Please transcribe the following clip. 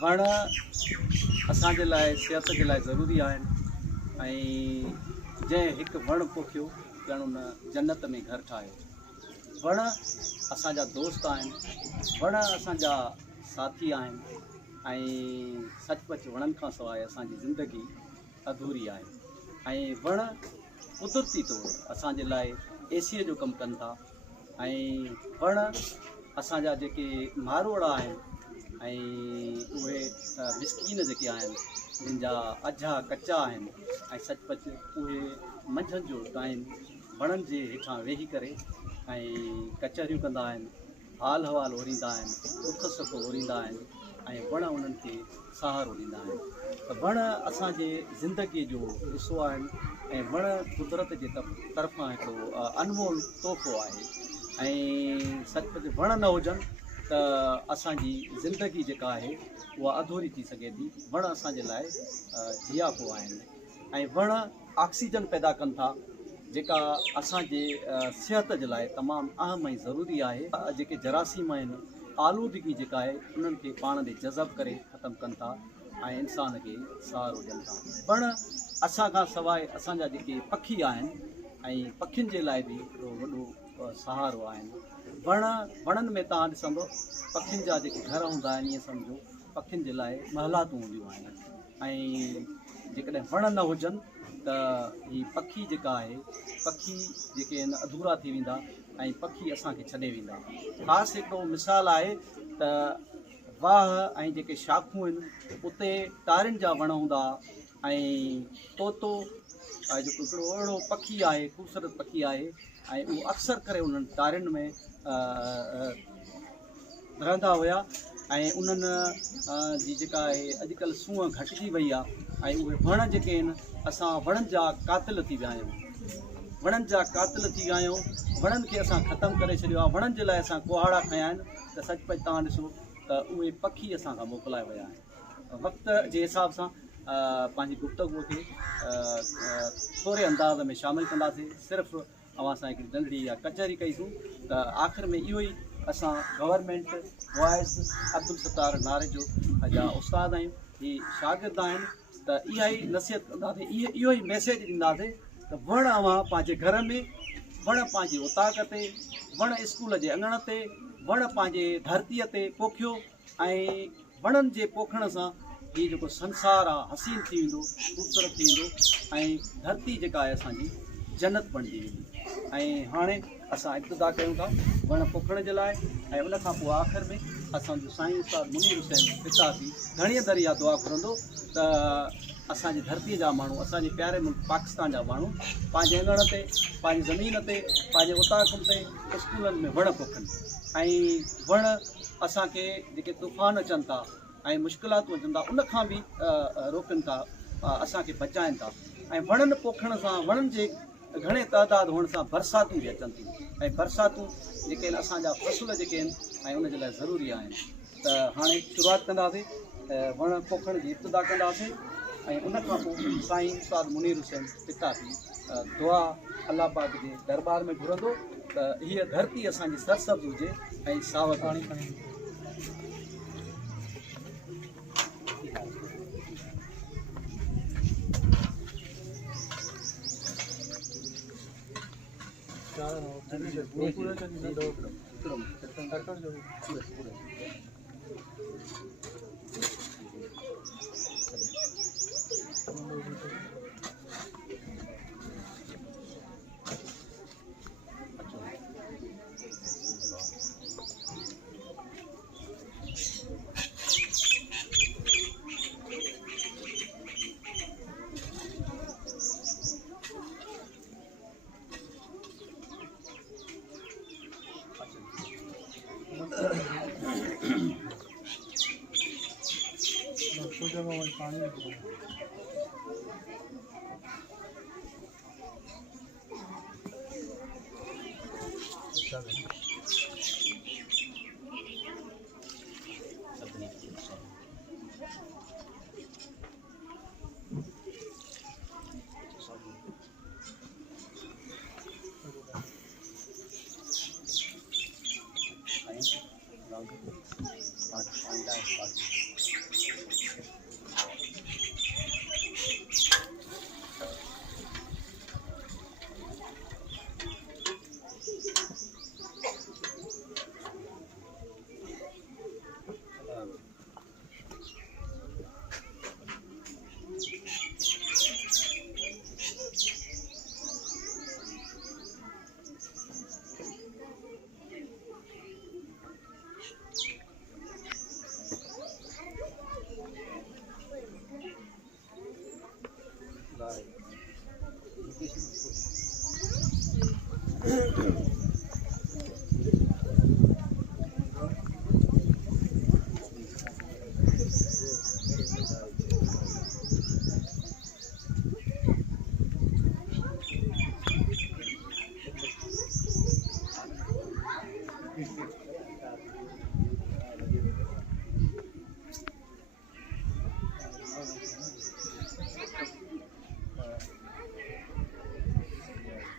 वण असांजे लाइ सिहत जे लाइ ज़रूरी आहिनि ऐं जंहिं हिकु वणु पोखियो ॼण उन जन्नत में घर ठाहियो। वण असांजा दोस्त आहिनि, वण असांजा साथी आहिनि ऐं सचपच वणनि खां सवाइ असांजी ज़िंदगी अधूरी आहे। ऐं वण कुदरती तौरु असांजे लाइ एसीअ जो कमु कनि था ऐं वण असांजा जेके मारोड़ा आहिनि ऐं उहे मिसकीन जेके आहिनि जिन जा अझा कचा आहिनि ऐं सचपच उहे मंझंदि जो टाइम वणनि जे हेठां वेही करे ऐं कचहरियूं कंदा आहिनि, हाल हवाल ओरींदा आहिनि, दुख सुख ओरींदा आहिनि ऐं वण उन्हनि खे सहारो ॾींदा आहिनि। त वण असांजे ज़िंदगीअ जो हिसो आहिनि ऐं वण कुदरत जे तरफ़ां हिकिड़ो अनमोल तोहफ़ो आहे ऐं सचपच वण न हुजनि त असांजी ज़िंदगी जेका आहे उहा अधूरी थी सघे थी। वण असांजे लाइ जियापो आहिनि ऐं वण ऑक्सीजन पैदा कनि था जेका असांजे सिहत जे लाइ तमामु अहम ऐं ज़रूरी आहे। जेके जरासीम आहिनि, आलूदगी जेका आहे उन्हनि खे पाण ॾे जज़ब करे ख़तमु कनि था ऐं इंसान खे सहारो ॾियनि था। वण असां खां सवाइ असांजा जेके पखी आहिनि ऐं पखियुनि जे लाइ बि हिकिड़ो वॾो सहारो आहिनि। वणनि में तव्हां ॾिसंदो पखियुनि जा जेके घर हूंदा आहिनि, ईअं सम्झो पखियुनि जे लाइ महलातूं हूंदियूं आहिनि ऐं जेकॾहिं वण न हुजनि त हीअ पखी जेका आहे, पखी जेके आहिनि अधूरा थी वेंदा ऐं पखी असांखे छॾे वेंदा। ख़ासि हिकिड़ो मिसाल आहे त वाह ऐं जेके शाखूं आहिनि उते तारियुनि जा वण हूंदा ऐं तोतो जेको हिकिड़ो अहिड़ो पखी आहे, ख़ूबसूरत पखी आहे ऐं उहो अक्सर करे उन्हनि तारियुनि में रहंदा हुया ऐं उन्हनि जी जेका आहे अॼुकल्ह सूंहं घटिजी वई आहे ऐं उहे वण जेके आहिनि असां वणनि जा क़ातिल थी विया आहियूं, वणनि जा क़ातिल थी विया आहियूं, वणनि खे असां ख़तमु करे छॾियो आहे। वणनि जे लाइ असां कुहाड़ा खयां आहिनि त सचपच तव्हां ॾिसो त उहे पखी असांखां मोकिलाए विया आहिनि। वक़्त जे हिसाब सां पंहिंजी गुफ़्तगूअ खे थोरे अंदाज़ में शामिलु कंदासीं। सिर्फ़ु अवां सां हिकिड़ी नंढड़ी या कचहरी कईसूं त आख़िर में इहो ई असां गवर्नमेंट बॉइज़ अब्दुल सत्तार नारे जो जा उस्ताद आहियूं, हीअ शागिर्द आहिनि त इहा ई नसीहत कंदासीं, इहो ई मैसेज ॾींदासीं त वण अवां पंहिंजे घर में, वण पंहिंजे उताक ते, वण स्कूल जे अङण ते, वण पंहिंजे धरतीअ ते पोखियो ऐं वणनि जे पोखण सां हीअ जेको संसार आहे हसीन थी वेंदो, ख़ूबसूरत थी वेंदो ऐं धरती जेका आहे असांजी जन्नत बणिजी वेंदी। ऐं हाणे असां इब्तिदा कयूं था वण पोखण जे लाइ ऐं उन खां पोइ आख़िर में असांजो साईं उस्ताद मुनीर हुसैन पिताजी घणीअ दर इहा दुआ घुरंदो त असांजी धरतीअ जा माण्हू, असांजे प्यारे मुल्क पाकिस्तान जा माण्हू पंहिंजे अङण ते, पंहिंजी ज़मीन ते, पंहिंजे उताकुनि ते स्कूलनि में वण पोखनि ऐं वण असांखे जेके तूफ़ान अचनि था ऐं मुश्किलातूं अचनि था उन खां बि रोकनि था, असांखे बचाइनि था। ऐं वणनि पोखण सां, वणनि जे घणे तइदाद हुअण सां बरसातूं बि अचनि थियूं ऐं बरसातूं जेके आहिनि असांजा फ़सुल जेके आहिनि ऐं उनजे लाइ ज़रूरी आहिनि। त हाणे शुरूआति कंदासीं, वण पोखण जी इब्तिदा कंदासीं ऐं उन खां पोइ साईं उस्ताद मुनीर हुसैन पिताजी दुआ अल्लाह पाक जे दरबार में घुरंदो त हीअ धरती असांजी सरसब्ज़ हुजे ऐं सावक पाणी खणी